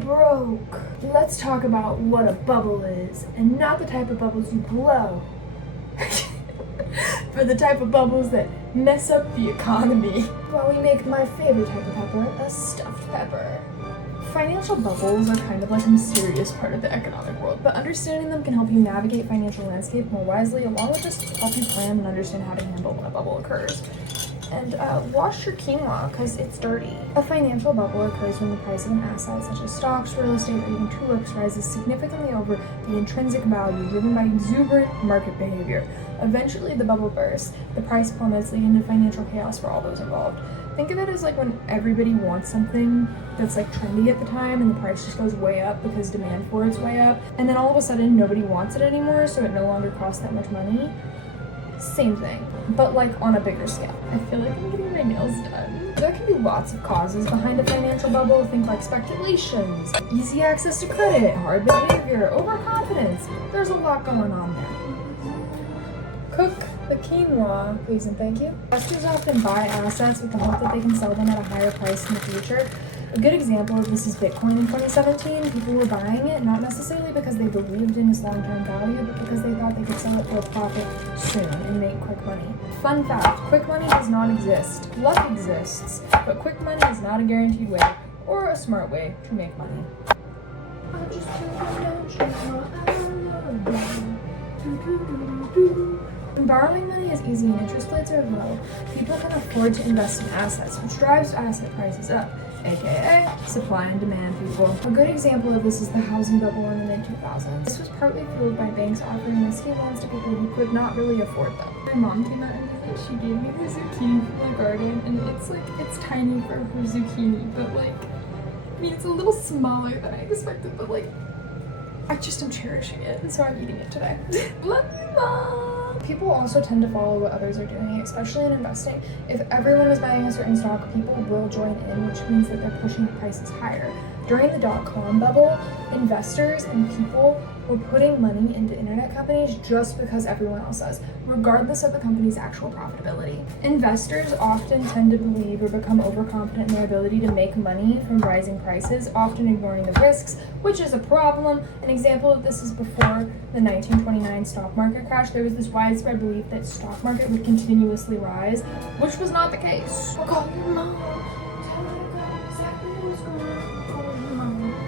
broke. Let's talk about what a bubble is, and not the type of bubbles you blow, but the type of bubbles that mess up the economy. While we make my favorite type of pepper, a stuffed pepper. Financial bubbles are kind of like a mysterious part of the economic world, but understanding them can help you navigate financial landscape more wisely, along with just help you plan and understand how to handle when a bubble occurs. And wash your quinoa because it's dirty. A financial bubble occurs when the price of an asset, such as stocks, real estate, or even tulips, rises significantly over the intrinsic value driven by exuberant market behavior. Eventually, the bubble bursts. The price plummets, leading to financial chaos for all those involved. Think of it as like when everybody wants something that's like trendy at the time and the price just goes way up because demand for it's way up. And then all of a sudden, nobody wants it anymore, so it no longer costs that much money. Same thing, but like on a bigger scale. I feel like I'm getting my nails done. There can be lots of causes behind a financial bubble. Think like speculations, easy access to credit, hard behavior, overconfidence. There's a lot going on there. Cook the quinoa, please and thank you. Investors often buy assets with the hope that they can sell them at a higher price in the future. A good example of this is Bitcoin in 2017. People were buying it not necessarily because they believed in its long-term value, but because they thought they could sell it for a profit soon and make quick money. Fun fact, quick money does not exist. Luck exists, but quick money is not a guaranteed way or a smart way to make money. When borrowing money is easy and interest rates are low, people can afford to invest in assets, which drives asset prices up, aka supply and demand people. A good example of this is the housing bubble in the mid-2000s. This was partly fueled by banks offering risky loans to people who could not really afford them. My mom came out and she gave me the zucchini from my garden, and it's tiny for her zucchini, but like, I mean, it's a little smaller than I expected, but like, I just am cherishing it, and so I'm eating it today. Love you, Mom! People also tend to follow what others are doing, especially in investing. If everyone is buying a certain stock, people will join in, which means that they're pushing prices higher. During the dot-com bubble, investors and people were putting money into internet companies just because everyone else does, regardless of the company's actual profitability. Investors often tend to believe or become overconfident in their ability to make money from rising prices, often ignoring the risks, which is a problem. An example of this is before the 1929 stock market crash. There was this widespread belief that stock market would continuously rise, which was not the case. I'll call your mom. Tell her exactly what's going on.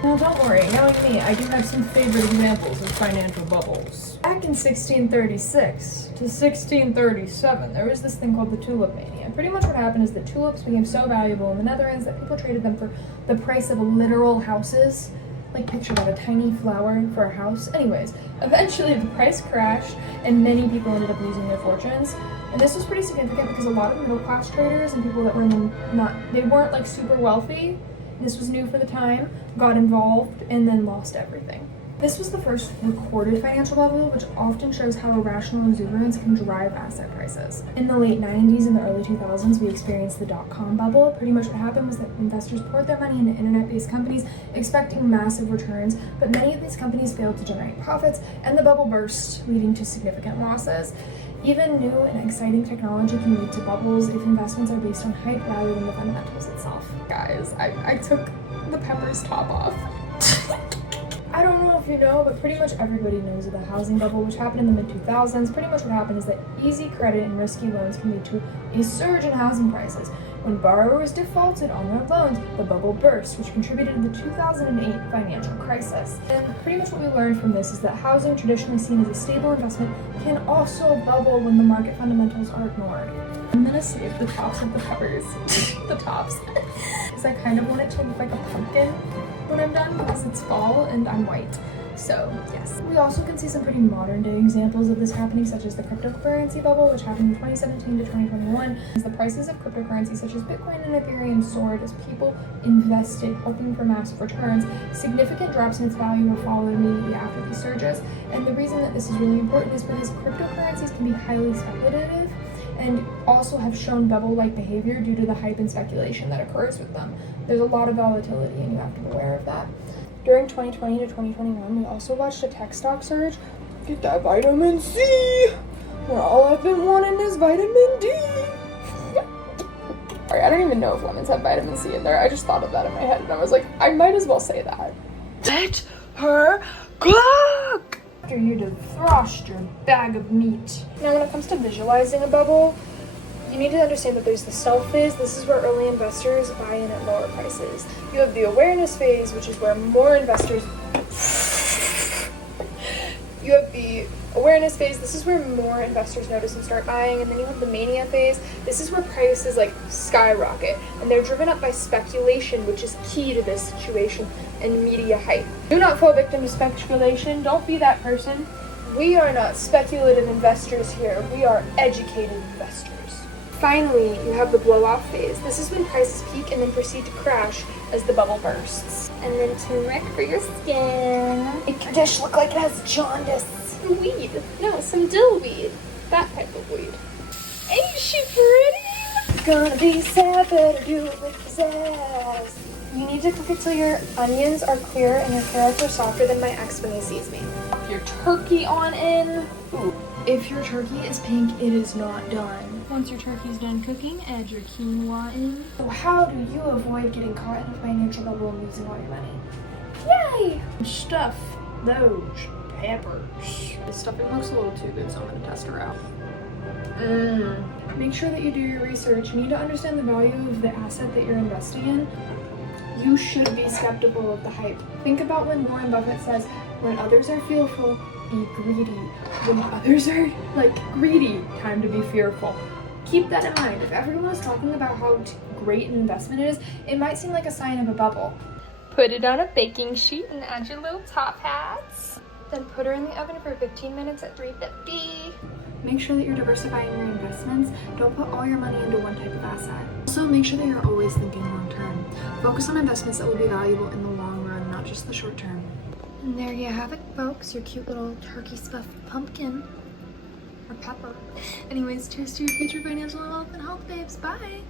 Now don't worry, knowing me, I do have some favorite examples of financial bubbles. Back in 1636 to 1637, there was this thing called the Tulip Mania. Pretty much what happened is that tulips became so valuable in the Netherlands that people traded them for the price of literal houses. Like, picture that, a tiny flower for a house. Anyways, eventually the price crashed and many people ended up losing their fortunes. And this was pretty significant because a lot of middle class traders and people that were they weren't like super wealthy, this was new for the time, got involved, and then lost everything. This was the first recorded financial bubble, which often shows how irrational exuberance can drive asset prices. In the late 90s and the early 2000s, we experienced the dot-com bubble. Pretty much what happened was that investors poured their money into internet-based companies, expecting massive returns, but many of these companies failed to generate profits, and the bubble burst, leading to significant losses. Even new and exciting technology can lead to bubbles if investments are based on hype rather than the fundamentals itself. Guys, I took the pepper's top off. I don't know if you know, but pretty much everybody knows of the housing bubble, which happened in the mid-2000s. Pretty much what happened is that easy credit and risky loans can lead to a surge in housing prices. When borrowers defaulted on their loans, the bubble burst, which contributed to the 2008 financial crisis. And pretty much what we learned from this is that housing, traditionally seen as a stable investment, can also bubble when the market fundamentals are ignored. I'm gonna save the tops of the peppers, the tops, because I kind of want it to look like a pumpkin when I'm done because it's fall and I'm white. So yes. We also can see some pretty modern day examples of this happening, such as the cryptocurrency bubble, which happened in 2017 to 2021. As the prices of cryptocurrency such as Bitcoin and Ethereum soared as people invested, hoping for massive returns, significant drops in its value were followed immediately after these surges. And the reason that this is really important is because cryptocurrencies can be highly speculative and also have shown bubble-like behavior due to the hype and speculation that occurs with them. There's a lot of volatility and you have to be aware of that. During 2020 to 2021, we also watched a tech stock surge. Get that vitamin C! When all I've been wanting is vitamin D! Alright, sorry. I don't even know if lemons have vitamin C in there. I just thought of that in my head and I was like, I might as well say that. Let her cook! After you defrost your bag of meat. Now, when it comes to visualizing a bubble, you need to understand that there's the stealth phase. This is where early investors buy in at lower prices. You have the awareness phase, which is where more investors... You have the awareness phase. This is where more investors notice and start buying. And then you have the mania phase. This is where prices like skyrocket. And they're driven up by speculation, which is key to this situation, and media hype. Do not fall victim to speculation. Don't be that person. We are not speculative investors here. We are educated investors. Finally, you have the blow-off phase. This is when prices peak and then proceed to crash as the bubble bursts. And then turmeric for your skin. Make your dish look like it has jaundice. Weed. No, some dill weed. That type of weed. Ain't she pretty? Gonna be sad, better do it with pizzazz. You need to cook it till your onions are clear and your carrots are softer than my ex when he sees me. Pop your turkey on in. Ooh. If your turkey is pink, it is not done. Once your turkey's done cooking, add your quinoa in. So how do you avoid getting caught in a financial bubble and losing all your money? Yay! Stuff those peppers. This stuffing looks a little too good, so I'm gonna test her out. Make sure that you do your research. You need to understand the value of the asset that you're investing in. You should be skeptical of the hype. Think about when Warren Buffett says, when others are fearful, be greedy. When others are greedy, time to be fearful. Keep that in mind. If everyone is talking about how great an investment it is, it might seem like a sign of a bubble. Put it on a baking sheet and add your little top hats. Then put her in the oven for 15 minutes at 350. Make sure that you're diversifying your investments. Don't put all your money into one type of asset. Also, make sure that you're always thinking long term. Focus on investments that will be valuable in the long run, not just the short term. And there you have it, folks. Your cute little turkey stuffed pumpkin. Or pepper. Anyways, cheers to your future financial wealth and health, babes. Bye!